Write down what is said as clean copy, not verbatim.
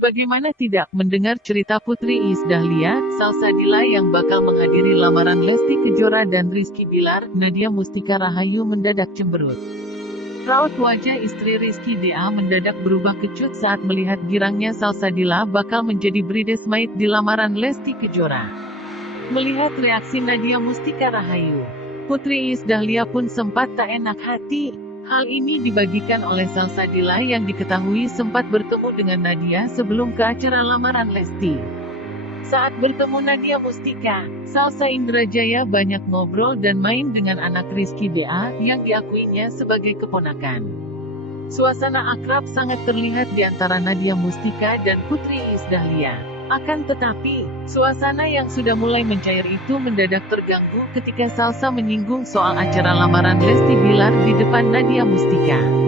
Bagaimana tidak mendengar cerita Putri Iis Dahlia, Salsabila yang bakal menghadiri lamaran Lesti Kejora dan Rizky Bilar. Nadia Mustika Rahayu mendadak cemberut. Raut wajah istri Rizky DA mendadak berubah kecut saat melihat girangnya Salsabila bakal menjadi bridesmaid di lamaran Lesti Kejora. Melihat reaksi Nadia Mustika Rahayu, Putri Iis Dahlia pun sempat tak enak hati. Hal ini dibagikan oleh Salsabila yang diketahui sempat bertemu dengan Nadia sebelum ke acara lamaran Lesti. Saat bertemu Nadia Mustika, Salsa Indrajaya banyak ngobrol dan main dengan anak Rizky DA yang diakuinya sebagai keponakan. Suasana akrab sangat terlihat di antara Nadia Mustika dan Putri Iis Dahlia. Akan tetapi, suasana yang sudah mulai mencair itu mendadak terganggu ketika Salsa menyinggung soal acara lamaran Lesti Bilar di depan Nadia Mustika.